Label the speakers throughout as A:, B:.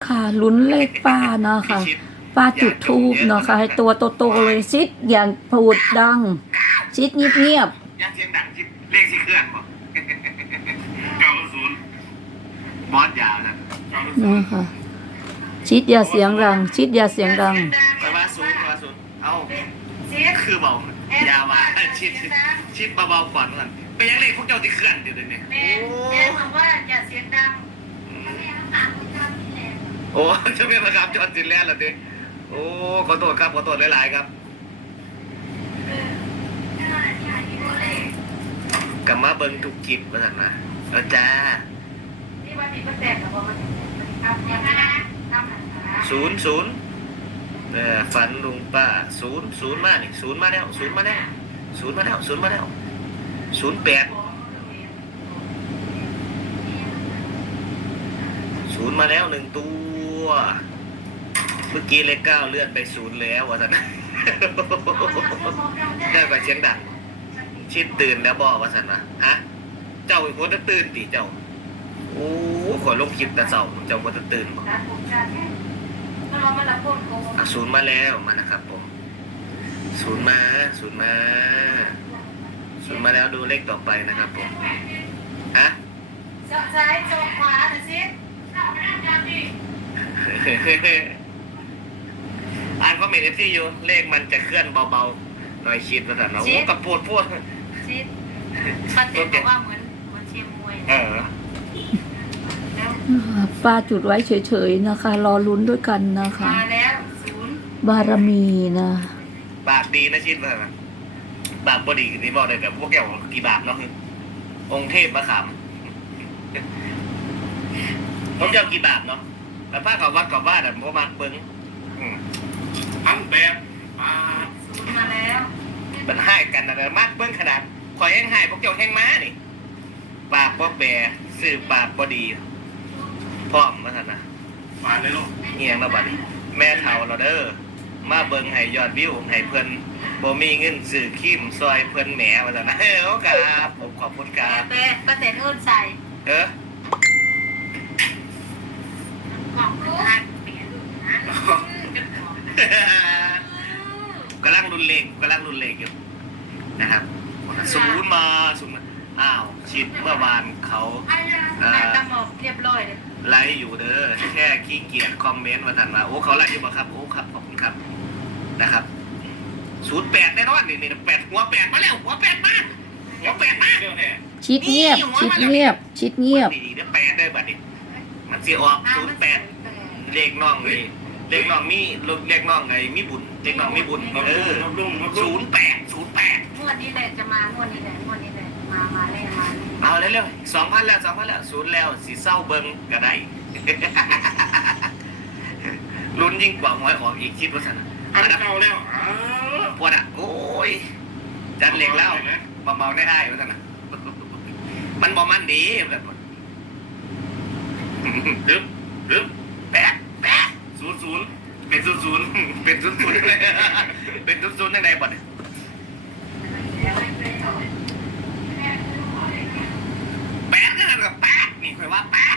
A: ค่ะลุ้นเลขป้าเนาะค่ะป้าจุดธูปเนาะค่ะให้ตัวโตๆเลยซิดอย่างพูดดังซิดเงียบ
B: อย่าเสียงดังชิดเลขสิเคลื่อนบ่90บอสยาวนะ
A: ๆเนาะค่ะชิดอย่าเสียงดังชิดอย่าเสียงดัง
B: ไปว่าศูนย์เอาคือเบายาวมาชิดเบาๆก่อนนั่นเป็นยังเลขพวกเจ้าที่เคลื่อนอยู่เลยเนี่ย
C: แม่บอกว่าอย่าเสียงดัง
B: โอ้จะเป็นประกับจอดจินแล้วเหรอดิโอ้ขอโทษครับขอโทษหลายๆครับกลับมาเบิ้งทุกคลิปมาสั่นนะเอาจ้า
C: นี่ว่ามีคนแตกกับว่ามันทำยังไงทำหันหา
B: ศูนย์ฝันลุงป้าศูนย์มานี่ศูนย์มาแล้วศูนย์มาแล้วศูนย์มาแล้ว08ศูนย์มาแล้ว1ตัวเมื่อกี้เลข9เลื่อนไป0แล้ววะท่านได้กว่าเสียงดังชิดตื่นแล้วบอกว่าท่านนะฮะเจ้าอีกคนจะตื่นตีเจ้าโอ้ขอลงคลิปแต่เจ้าคนจะตื่นบอกศูนย์มาแล้วมานะครับผมศูนย์มาแล้วดูเลขต่อไปนะครับผมฮะ
C: ซ้ายโจขวาหน่อยสิ
B: อ่านคอมเมนต์ FC อยู่เลขมันจะเคลื่อนเบาๆหน่อยชิดมาแต่เนาะโอ้กับพูด
C: ชิดป้าเต้บอกว่าเหมือนเชียร์มวย
A: ป้าจุดไว้เฉยๆนะคะรอลุ้นด้วยกันนะคะ
C: มาแล้ว
A: บารมีนะ
B: บาปดีนะชิดมาบาปบดีนี่บอกเลยแบบพวกแก้วกี่บาปเนาะองค์เทพมะขามผมจะกี่บาปเนาะแต่ป้ากับวัดกับบ้านอ่ะผมมาเบิ้งทั้งแบบ
C: ศูนย์มาแล้ว
B: มันให้กันนะมากเบิ้งขนาดคอยแห้งให้พวกเจ้าแห้งม้านี่ปากบ่แบสื่อปากบ่ดีพร้อมมาท่านนะมาเลยลูกเงียงแล้วบัดนี้แม่เฒ่าเราเด้อมาเบิ้งให้ยอดวิวให้เพิ่นบ่มีเงินซื้อครีมซอยเพิ่นแหมว่าซั่นนะโอ้ครับผมขอบคุณครับ
C: ป้าเต้เอิ้นใส่ของทันเปลี่ยนนะ
B: กำลังรุนเลงอยู่นะครับศูนย์มาอ้าวชิดเมื่อวานเขา
C: ตำหมอกเรียบร้อยเลย
B: ไลฟ์อยู่เด้อแค่ขี้เกียจคอมเมนต์มาทันว่าโอ้เขาไลฟ์อยู่ป่ะครับโอ้ครับขอบคุณครับนะครับ08แน่นอนนี่8หัว8มาแล้วหัว8มา
A: ชิดเงียบดี
B: เดี๋ยว8ได้บัดนี้มันสิออก08เลขน้องเลยเลขน้องมีเลขน้องไงมีบุญเลขน้องมีบุญ08
C: งวดนี้แหละจะมางวดนี้แหละมาเลย
B: เอาเร็วๆ2,000แล้ว0แล้วสิเศร้าเบิ่งก็ได้ลุ้นยิ่งกว่าหวยออกอีกคิดว่าซั่น
D: อันเก่าแล้ว
B: ปวดอ่ะโอ้ยจัดเหล็กแล้วเบาๆได้ว่าซั่นน่ะมันบ่มันดีแบบดึบแปะ00เป็น00เป็น00เลยเป็น00จังได๋บ่เนี่ยแปะนั่นก็แปะนี่ค่อยว่าแปะ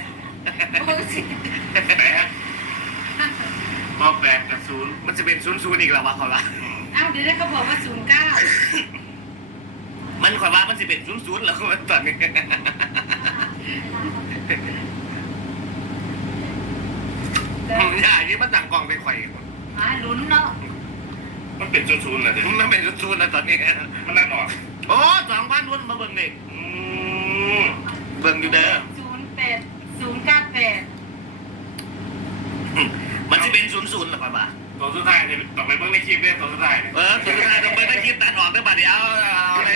B: บ่แปะกับ0มันจะเป็น00อีกแล้วว่าเขาว่า
C: อ้าวเดี๋ยวเขาบอกว่า
B: 09มันค่อยว่ามันสิเป็น00แล้วมันตอนนี้อย่าที่มันสั่งกองไปไข่
C: ลุ้นเนาะ
D: มันเป็น00เลย
B: มันเป็น00แล้วตอนนี้
D: มันนั่นออก
B: โอ้2,000ลุ้นมาเบิ่งเด็กเบิ่งอยู่เด้อ
C: 08098
B: มันจะเป็น00หรือเปล่า
D: ตัวสุดท้ายเนี่ยต่อไปเบิ่งในคลิปเนี่ยตัวสุดท้าย
B: ตัวสุดท้ายต้องเบิ่งในคลิปตัดออกได้บัดเดียวอะไร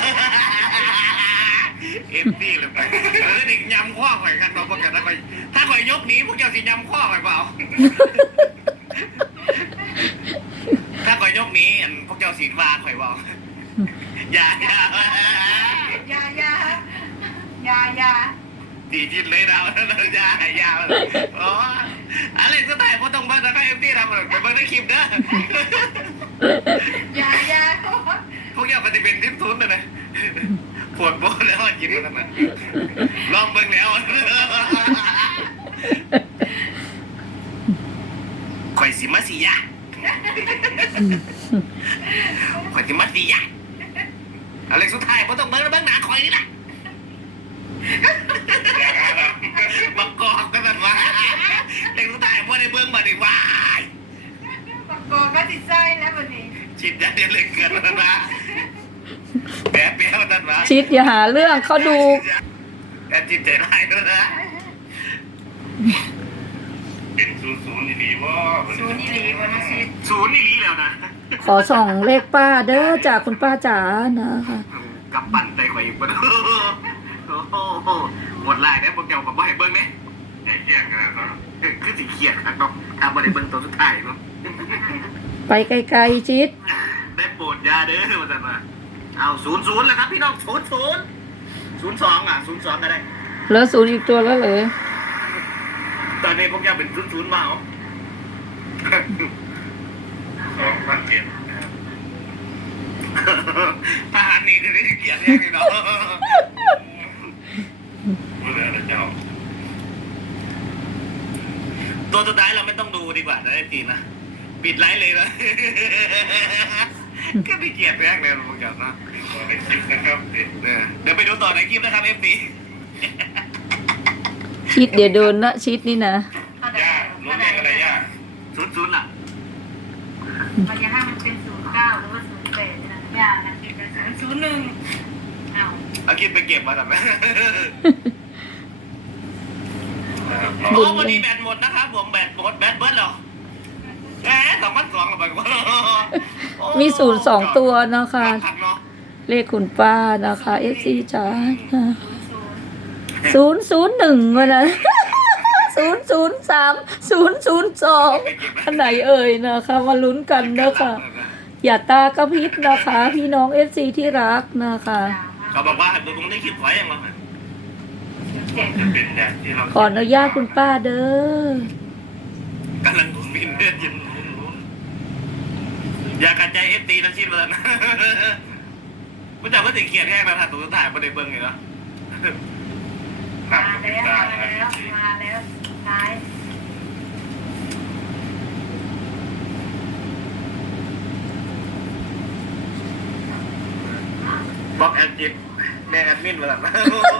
B: FP เลยไปเด็กยำข้อข่อยกันบอกกันถ้าข่อยยกหนีพวกเจ้าสิยำข้อข่อยเปล่าถ้าข่อยยกหนีพวกเจ้าสิว่าข่อยเปล่าอย่าตีจิตเลยดาวอย่าอ๋ออะไรสุดท้ายพอต้องเบิ่งแล้วก็ FP ทำไปเบิ่งในคลิปเด้อ
C: อย่า
B: พวกเจ้าปฏิเป็นทิพย์ทุนเลยปวดโบ้แล้วกินมันนะลองเบิ่งแล้วอยสิมาสิยะข่อยสิมาสิยะอะไรสุดท้ายบ่ต้องเบิ่งหน้าข่อยนี่ล่ะ
D: อย่าหาเรา
B: มากอกกันมันว่าเด็กสุดท้ายบ่ได้เบิ่งบ่ได้วาย
C: ประกอบก็ติดใจแล้ววันนี้
B: ชิดยาเดียวเลยเกินมันว่าแปะมันว่า
A: ชิดอย่าหาเรื่องเขาดู
B: แอบจิตใจร้ายด้วยนะ
D: เป็น00ดีๆว่า
C: ศูนย์นี่หลีวันนี้สิ
B: ศูนย์นี่ลีแล้วนะ
A: ขอส่องเลขป้าเด้อจากคุณป้าจ๋านะคะ
B: กำปั้นใจข่อยอีกบ่โอ้โหหมดลายแล้วพวกเจ้าบ่ให้เบิ่งเด้
D: ใจแจ้งกันเนาะ
B: คือสิเครียดครับเนาะถ้าบ่ได้เบิ่งตัวสุดท้ายเนาะ
A: ไปไกลๆชิด
B: ได้โปรดยาเด้อว่าซั่นว่าเอา00แล้วครับพี่น้อง00 02อ่ะ02ก็ได้
A: เหลือศูนย์อีกตัวแล้วเหรอ
B: ตอนนี้พวกเจ้าเป็น00มาเอา
D: 2007
B: ทหารนี่จะได้เกลียดแน่นี่เนาะ
D: บ่เหลือแล้วเจ้า
B: ตัวสุดท้ายเราไม่ต้องดูดีกว่าจะได้จีนนะปิดไลฟ์เลยนะ ก็ไม่เกลียดแรกเลยพวกเจ้านะ
D: ตัวในคลิปนะครับ
B: เนี่ยเดี๋ยวไปดูต่อในคลิปนะครับ FD
A: ชิดเดี๋ยวโดนนะชิดนี่นะ
D: ย่ารู้เลขอะไรย่า
B: 00อ่ะ
C: มันจะให้มันเป็น09หรือว่า08นะอย่างนั้นเป็น001อ้าว
B: เอาคลิปไปเก็บมาทำไม
A: บุ
B: โอ้
A: ญ
B: วันนี้แบตหมดนะครับผมแบตหมดแบตเบิร์ดเหรอแหม2,200กับไปว่า
A: มีศูนย์สองตัวนะคะ
B: ผักเนาะ
A: เลขคุณป้านะคะเอฟซีจ๋า
C: 00
A: 001วันนั้น 003 002อันไหนเอ่ยนะคะมาลุ้นกันนะคะอย่าตากระพริบนะคะ พี่น้องเอฟซีที่รักนะคะ
B: เขาบอกว่าดูมึงได้คลิปไว้ยังไง
D: จะเป็นอย่างที่เรา
A: ขออนุญาตคุณป้าเด้อก
B: ำลังหมุนวินเดือดยินอย่าขัดใจ FD นะชิปเลยนะผู้จัดก็ถึงเขียนแห้งแล้วถ้าตัวถ่ายประเด็นเบิ้งอยู่เนาะ
D: นับ
C: มา
D: เป็น
C: แล้ว
D: ตา
C: มาแล้วมาแล้วท้าย
B: บอกแอดจิตแม่แอดมินมาแล้ว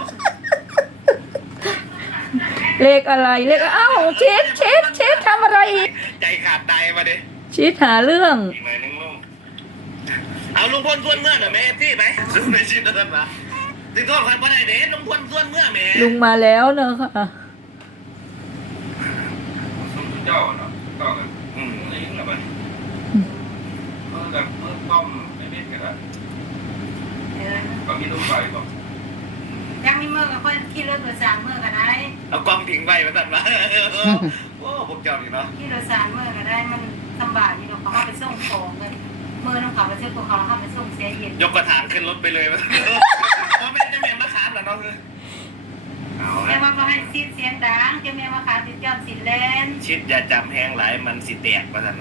A: เลขอะไรเลขอ้าวเช็ดทำอะไรอีก
B: ใจขาดตายมาดิ
A: ชิดหาเรื่อง
D: อีกหน่อยนึงลุง
B: เอาลุงพลส่วนเมื่อหน่อยแม่พี่ไหมซื้อในชิปนั่นมาถึงก็ใครบ่ได้เด้ลุงพลส่วนเมื่อแม่
A: ลุงมาแล้วนะคะ
D: สุดเจ้าเนาะก็แบบนี่แหละมันแบบเมื่อต้มไม่เม็ดกันละก็มีลูกไฟบอก
C: ยังมีเมื่อกับคนขี่รถโดยสารเมื่อกันได้
B: เอากล้องทิ้งไปมาสั่นมาโอ้ผมเจ้านี่เนาะ
C: ขี่รถโดยสารเมื่อกันได้มันลำบากนี่เราเขาไปส่งของเลยเมื่อน้องเขาไปซื้อของเขาไปส่งเสียเย็น
B: ยกกระถางขึ้นรถไปเลยมันไม่ได้จะแม่มาขามหรอน้องเอา
C: แม่
B: ละ
C: ว่าให้ซีดเสียงดังจะแม่ว่าขาติดยอดสิเลน
B: ชิดอย่าจำแห้งหลายมันสิแตกมาสั่นนะ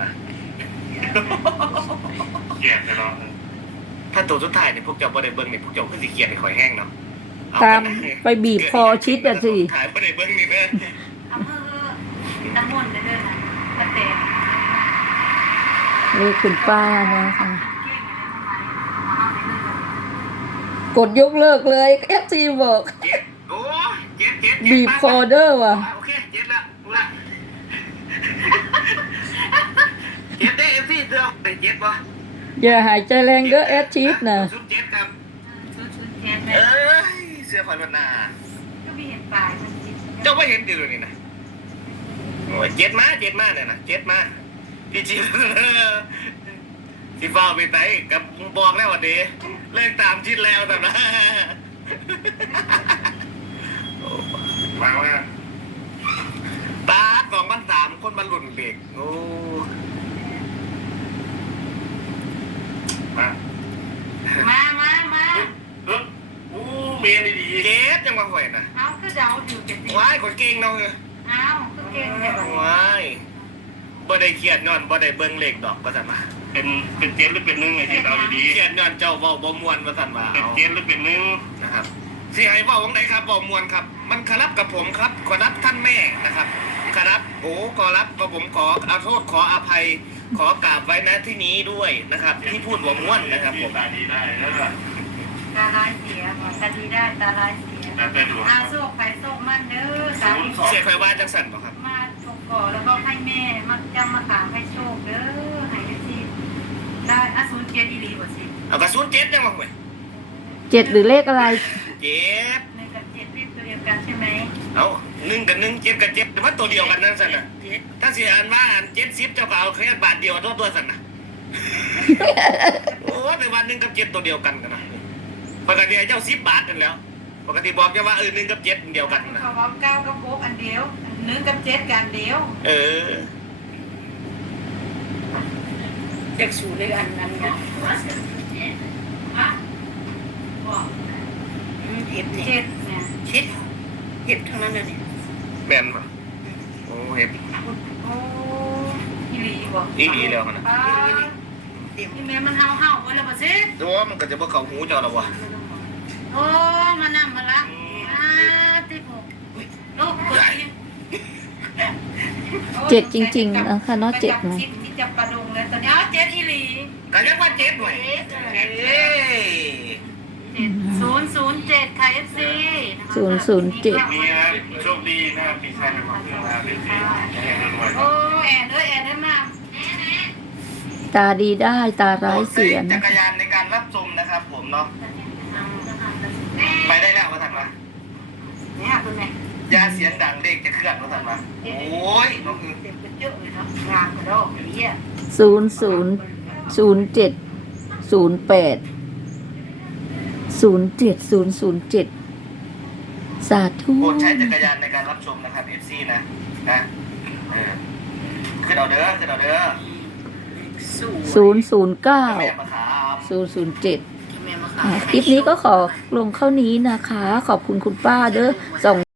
D: แก่แต่เรา
B: ถ้าตัวสุดท้ายเนี่ยพวกเจ้าบ่ได้เบิ้งเนี่ยพวกเจ้าขึ้นสิเกียดให้ข่อยแห้งเนาะ
A: ตามไปบีบคอชิดอะสิ
B: ถ่ายบ่ได้เบิ้งนี่เด้อ
C: อำเภอตำบลเด้อนะกระเตง
A: เลขคุณป้านะคะ
C: เก่งอยู่ในสมัยเอาไปเลย
A: กดยกเลิกเลยเอฟซีบอก
B: เจ็ดโอ้เจ็ด
A: บีบคอเดอร์ว่ะ
B: โอเคเจ็ดละรู้ละเจ็ดได้เอฟซีเด้อได้เจ็ดป่ะ
A: อย่าหายใจแรงเด้อแอดชิดนะ
B: ชุดเจ็ดครับ
C: ชุดแทนเล
B: เอ้
C: ย
B: ยเสื้อคอยมันหนา
C: ก็มีเห็นปลายมันจิต
B: เจ้าไม่เห็นดีเลยนี่นะโอ้ยเจ็ดมาเนี่ยนะเจ็ดมาพี่ชิดที่ฟ้าไปไหนกับบอกแล้ววันนี้เลิกตามชิดแล้วแต่นะ
D: มาว่า
B: ตา2,300คนบรรลุเด็กโอ้
D: มา
C: มา
D: อู้เมนดี
B: เจ็ดยังมาห่วยนะ
C: เอาคือเดาอยู่เจ็ดสิบ
B: ว้ายคนเก่งเนาะ
C: เอาคือเก่งเนี่ย
B: ว้ายบ่ได้เครียดนอนบ่ได้เบิ่งเลขดอกว่าซั่นมา
D: เป็นเจ็ดหรือเป็นหนึ่งไอ้ที่เราดี
B: เครียดนอนเจ้าเว้าบ่ม่วนว่าซั่นมา
D: เป็น
B: เอา
D: เจ็ดหรือเป็นหนึ่ง
B: นะครับสิให้เว้าจังไดครับเว้าม่วนครับ มันขลับกับผมครับขอรับท่านแม่นะครับครับโอ้ขอรับก็ผมขออาโทษขออภัยขอกราบไว้นะที่นี้ด้วยนะครับ ที่พูดหัวม้วนนะครับผม
D: ตาดีได้แล้วก็
C: ตาลายเสียตาดีได้ตาลายเสีย
D: แต่เป็นหัว
C: อาโศกไผ่โศกมันเด้อสาธุ
B: เสียคอยว่าจังสันป่ะครับ
C: มาถูกก่อแล้วก็ให้แม่มาจำมาขามให้โชคเด้อให้ได้สิได้อสูรเกียรติอีหลีบ่สิ
B: เอากระสุนเจ็ดยังมั้งเว้ย
A: 7หรือเลขอะไร
B: เจ็ด
C: ในกับเจ็ดเรียกตัวเดียวกันใช่ไหม
B: เอา1 กับ 1 7 กับ 7แต่ว่าตัวเดียวกันนั่นสันนะถ้าเสียอันว่าอัน70เจ้าก็เอาแค่บาทเดียวตัวสันนะโอ้แต่ว่า1 กับ 7ตัวเดียวกันกันนะปกติเจ้า10 บาทกันแล้ว ปกติบอกจะว่า1 กับ 7เดียวกันนะ
C: เขาว่าเก้ากับ6อันเดียว1กับ7กันเดียว
B: เออ
C: เด็กสูเลยอันนั้นนะเห็ดเนี่ยเห็ดเนี่ยเห็ดทั้งนั้นเลยเนี่ย
B: แมนป่ะโอ้เห็ด
C: โอ้อีหลีบ่
B: อีหลีแล้วมันนะ
C: นี่แม่มันเห่าไว้แล้วบ่สิ
B: ตัวมันก็จะบ่เข้าหูเจ้าแล้ววะ
C: โอ้มานำมาละติโลูกกด
A: 7 จริงๆนะคะเนาะ7นะ
C: ที่จับปลาดุงแล้วตอนนี้7อีหลี
B: ก็ยังว่า7หน่วยเอ้ย
C: 007 ค่ะ FC
A: 007
D: มีครับโชคดีนะครับปีชายในความเชื่อนะครับเป็นสีรวย
C: โอ้แอนมา
A: ตาดีได้ตาร้ายเสีย
B: จั
A: นะ
B: กรยานในการรับชมนะครับผมเนาะไปได้แล้วมาถัดมา
C: เนี่ยคุณแม่
B: ยาเสียงดังเลขจะเคลื่อนมาถัดมาโอ้ยน้องคือ
C: เต็มกระเจ้าเลยเนาะงามกระโดดเยี่ย
A: 0007007 สาธุ
B: โปรดใช้จักรยานในการรับชมนะครับ FC นะเออขึ้นเอาเด้อขึ้นเอาเด้อ แม่มาครับ
A: 009 007คลิปนี้ก็ขอลงเข้านี้นะคะ ขอบคุณคุณป้าเด้อส่ง